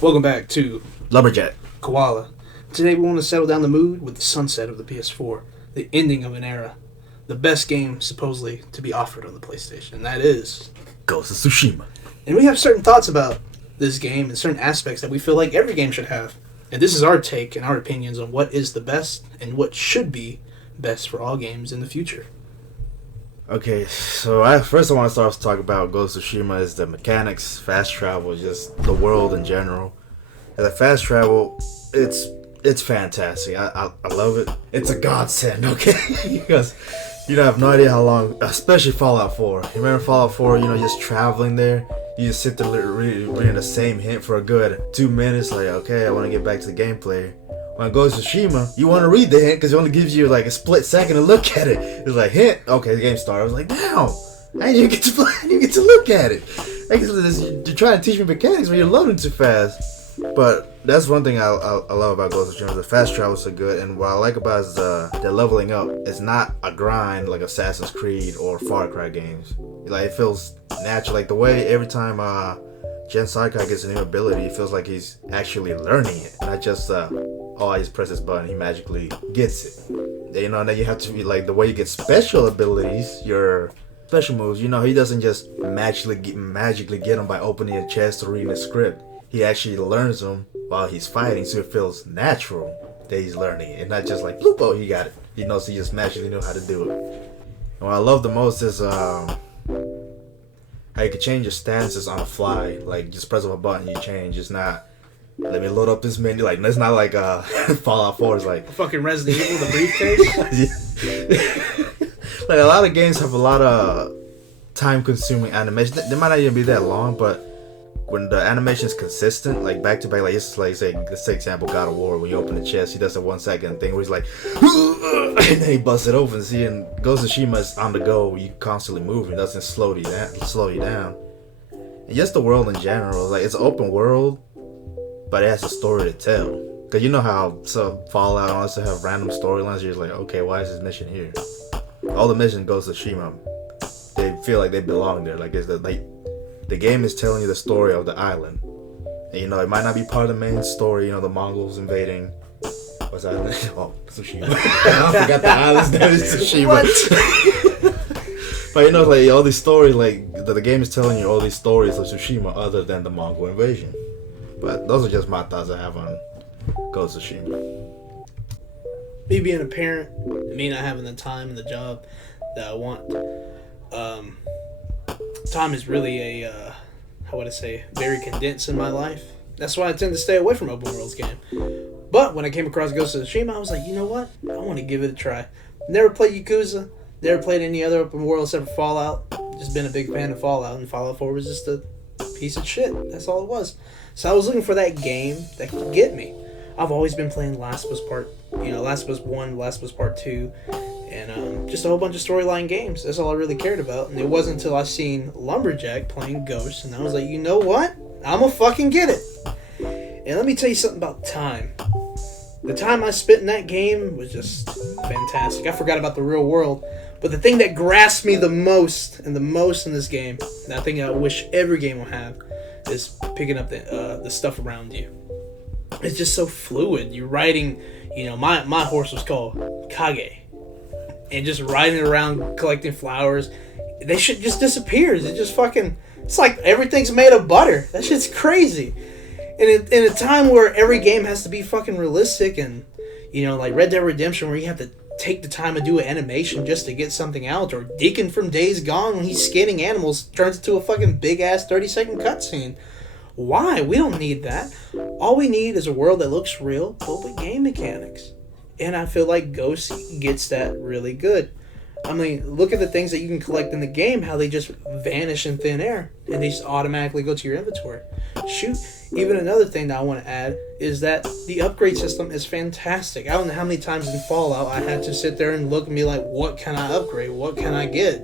Welcome back to Lumberjack. Koala. Today we want to settle down the mood with the sunset of the PS4, the ending of an era, the best game supposedly to be offered on the PlayStation, and that is Ghost of Tsushima. And we have certain thoughts about this game and certain aspects that we feel like every game should have. And this is our take and our opinions on what is the best and what should be best for all games in the future. Okay, so I want to start off talking about Ghost of Tsushima is the mechanics, fast travel, just the world in general. And the fast travel, it's fantastic. I love it. It's a godsend, okay? Because you have no idea how long, especially Fallout 4. You remember Fallout 4, just traveling there? You just sit there reading the same hint for a good 2 minutes, like, okay, I want to get back to the gameplay. When it goes to Tsushima, you want to read the hint because it only gives you like a split second to look at it. It's like, hint, okay, the game started. I was like, damn, I didn't even get to play, I didn't even get to look at it. You're trying to teach me mechanics when you're loading too fast. But that's one thing I love about Ghost of Tsushima. The fast travel is so good, and what I like about it is the leveling up. It's not a grind like Assassin's Creed or Far Cry games. Like, it feels natural. Like the way every time Gen Saikai gets a new ability, it feels like he's actually learning it, not just I just press this button, he magically gets it. And then you have to be like the way you get special abilities, your special moves. He doesn't just magically get them by opening a chest or reading a script. He actually learns them while he's fighting, so it feels natural that he's learning it, and not just like, bloop, oh, he got it. He just magically knew how to do it. And what I love the most is how you can change your stances on the fly. Like, just press up a button, you change. It's not, let me load up this menu. Like, it's not like Fallout 4 is like fucking Resident Evil, the briefcase. Like, a lot of games have a lot of time-consuming animation. They might not even be that long, but when the animation is consistent, like back to back, like it's like, let's say example God of War, when you open the chest, he does a 1 second thing where he's like, and then he busts it open. See, and Ghost of Tsushima is on the go, you constantly moving, it doesn't slow you down. And just the world in general, like, it's open world, but it has a story to tell. Cause you know how some Fallout also have random storylines. You're just like, okay, why is this mission here? All the missions goes to Tsushima. They feel like they belong there. Like, the game is telling you the story of the island. And, it might not be part of the main story. The Mongols invading. What's that? Oh, Tsushima. I forgot the island's name is Tsushima. But like all these stories, like the game is telling you all these stories of Tsushima other than the Mongol invasion. But those are just my thoughts I have on Ghost of Tsushima. Me being a parent, me not having the time and the job that I want, time is really very condensed in my life. That's why I tend to stay away from open worlds game. But when I came across Ghost of Tsushima, I was like, you know what? I want to give it a try. Never played Yakuza. Never played any other open world except for Fallout. Just been a big fan of Fallout, and Fallout 4 was just a piece of shit. That's all it was. So I was looking for that game that could get me. I've always been playing Last of Us Part 1, Last of Us Part 2, and just a whole bunch of storyline games. That's all I really cared about. And it wasn't until I seen Lumberjack playing Ghost, and I was like, you know what? I'm gonna fucking get it. And let me tell you something about time. The time I spent in that game was just fantastic. I forgot about the real world. But the thing that grasped me the most in this game, and I think I wish every game will have, is picking up the stuff around you. It's just so fluid. You're riding, my horse was called Kage. And just riding around collecting flowers. They shit just disappears. It just fucking, it's like everything's made of butter. That shit's crazy. And in a time where every game has to be fucking realistic and, like Red Dead Redemption where you have to take the time to do an animation just to get something out, or Deacon from Days Gone when he's skinning animals turns into a fucking big ass 30-second cutscene. Why? We don't need that. All we need is a world that looks real, but with game mechanics. And I feel like Ghost gets that really good. I mean, look at the things that you can collect in the game, how they just vanish in thin air, and they just automatically go to your inventory. Shoot, even another thing that I want to add is that the upgrade system is fantastic. I don't know how many times in Fallout I had to sit there and look and be like, what can I upgrade? What can I get?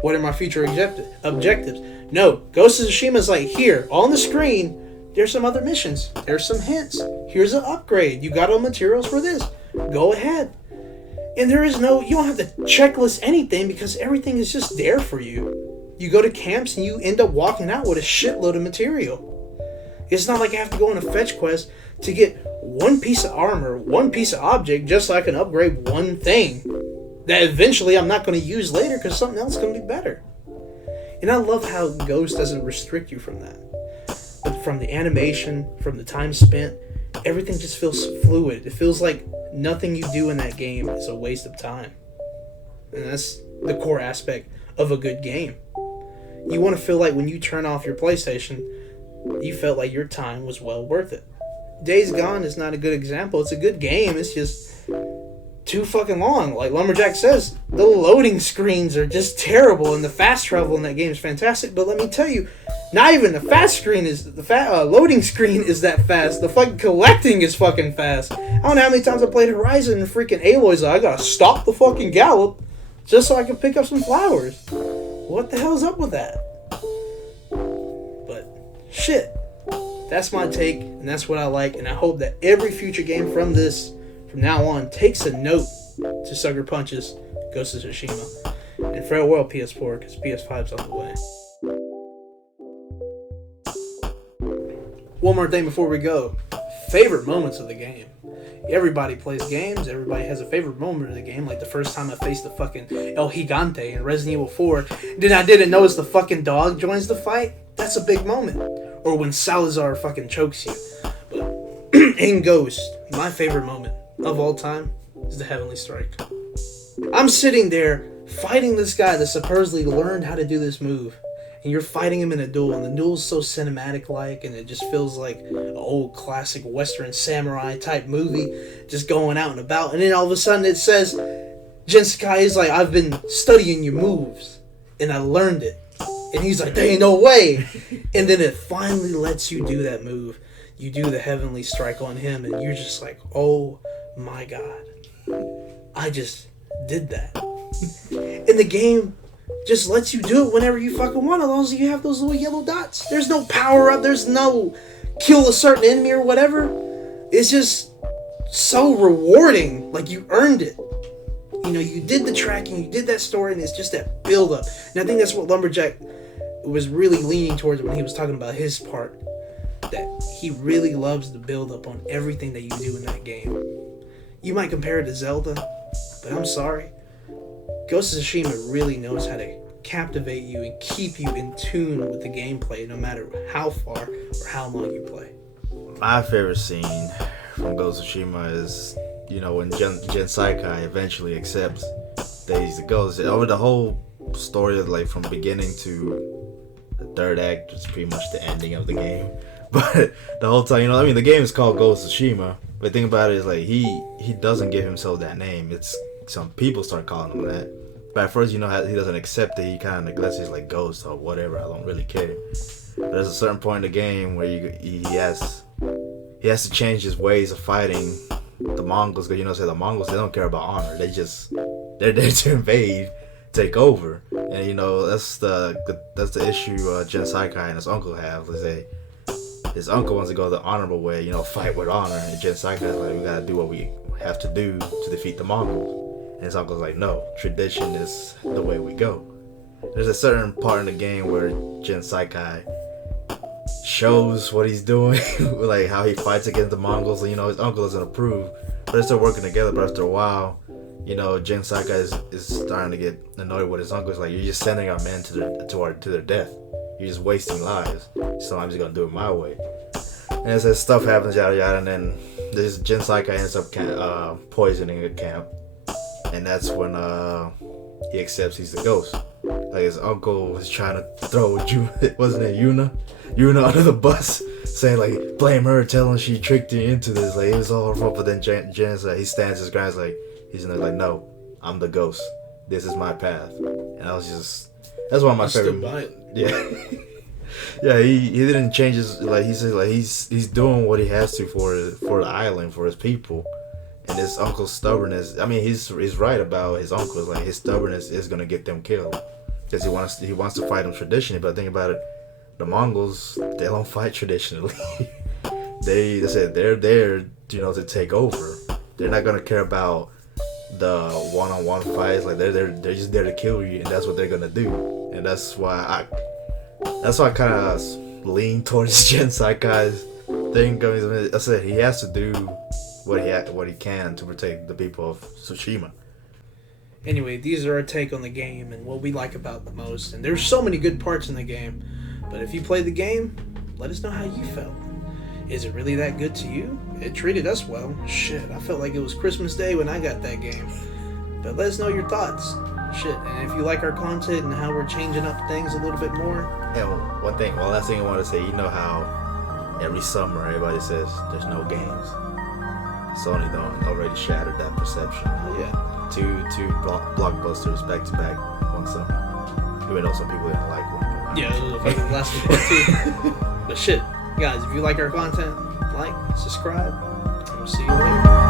What are my future objectives? No, Ghost of Tsushima is like, here, on the screen, there's some other missions. There's some hints. Here's an upgrade. You got all materials for this. Go ahead. And you don't have to checklist anything because everything is just there for you. You go to camps and you end up walking out with a shitload of material. It's not like I have to go on a fetch quest to get one piece of armor, one piece of object, just so I can upgrade one thing that eventually I'm not going to use later because something else is going to be better. And I love how Ghost doesn't restrict you from that. But from the animation, from the time spent, everything just feels fluid. It feels like nothing you do in that game is a waste of time. And that's the core aspect of a good game. You want to feel like when you turn off your PlayStation, you felt like your time was well worth it. Days Gone is not a good example. It's a good game. It's just too fucking long. Like Lumberjack says, the loading screens are just terrible, and the fast travel in that game is fantastic. But let me tell you, not even the loading screen is that fast. The fucking collecting is fucking fast. I don't know how many times I played Horizon and freaking Aloy's like, I gotta stop the fucking gallop just so I can pick up some flowers. What the hell's up with that? But shit, that's my take, and that's what I like, and I hope that every future game from now on, takes a note to Sucker Punch's Ghost of Tsushima. And farewell PS4, because PS5's on the way. One more thing before we go. Favorite moments of the game. Everybody plays games. Everybody has a favorite moment of the game. Like the first time I faced the fucking El Gigante in Resident Evil 4. Then I didn't notice the fucking dog joins the fight. That's a big moment. Or when Salazar fucking chokes you. But in Ghost, my favorite moment of all time is the Heavenly Strike. I'm sitting there fighting this guy that supposedly learned how to do this move. And you're fighting him in a duel, and the duel's so cinematic-like, and it just feels like an old classic Western samurai type movie, just going out and about. And then all of a sudden it says, Jin Sakai is like, I've been studying your moves, and I learned it. And he's like, there ain't no way. And then it finally lets you do that move. You do the Heavenly Strike on him, and you're just like, oh my god. I just did that. And the game just lets you do it whenever you fucking want, as long as you have those little yellow dots. There's no power up, there's no kill a certain enemy or whatever. It's just so rewarding, like you earned it. You know, you did the tracking, you did that story, and it's just that build up. And I think that's what Lumberjack was really leaning towards when he was talking about his part. That he really loves the build up on everything that you do in that game. You might compare it to Zelda, but I'm sorry. Ghost of Tsushima really knows how to captivate you and keep you in tune with the gameplay no matter how far or how long you play. My favorite scene from Ghost of Tsushima is, you know, when Jin Sakai eventually accepts that he's the ghost. Over the whole story, like from beginning to the third act, it's pretty much the ending of the game. But the whole time, you know, I mean, the game is called Ghost of Tsushima, but the thing about it is, like, he doesn't give himself that name. It's some people start calling him that. But at first, you know, he doesn't accept it. He kind of neglects it. He's like, ghost or whatever. I don't really care. But there's a certain point in the game where he has to change his ways of fighting the Mongols. Because, you know, the Mongols, they don't care about honor. They're there to invade, take over. And, you know, that's the issue Jin Sakai and his uncle have. His uncle wants to go the honorable way, you know, fight with honor. And Jin Sakai is like, we gotta do what we have to do to defeat the Mongols. And his uncle's like, no, tradition is the way we go. There's a certain part in the game where Jin Sakai shows what he's doing, like how he fights against the Mongols. And, you know, his uncle doesn't approve, but they're still working together. But after a while, you know, Jin Sakai is starting to get annoyed with his uncle. It's like, you're just sending our men to their death. You're just wasting lives. So I'm just gonna do it my way. And as stuff happens, yada yada, and then this Jin Sakai ends up poisoning the camp, and that's when he accepts he's the ghost. Like his uncle was trying to throw wasn't it Yuna under the bus, saying like, blame her, tell him she tricked you into this. Like, it was all her fault. But then Jin's like, he stands his ground, he's like, no, I'm the ghost. This is my path. And that's one of my favorite. Yeah. Yeah, he didn't change his, like, he said, like, he's doing what he has to for the island, for his people. And his uncle's stubbornness, I mean, he's right about his uncle. Like, his stubbornness is gonna get them killed because he wants to fight them traditionally. But think about it, the Mongols, they don't fight traditionally. they said they're there, you know, to take over. They're not gonna care about the one-on-one fights. Like, they're just there to kill you, and that's what they're gonna do. And that's why I kind of lean towards Gen Saikai's thing. I said he has to do what he can to protect the people of Tsushima. Anyway, these are our take on the game and what we like about the most. And there's so many good parts in the game. But if you played the game, let us know how you felt. Is it really that good to you? It treated us well. Shit, I felt like it was Christmas Day when I got that game. But let us know your thoughts. Shit, and if you like our content and how we're changing up things a little bit more. And one last thing I want to say, you know how every summer everybody says there's no games? Sony already shattered that perception. Yeah. Two blockbusters back to back one summer. Even though some people didn't like one. Yeah, it was a fucking last one too. But shit, guys, if you like our content, like, subscribe, and we'll see you later.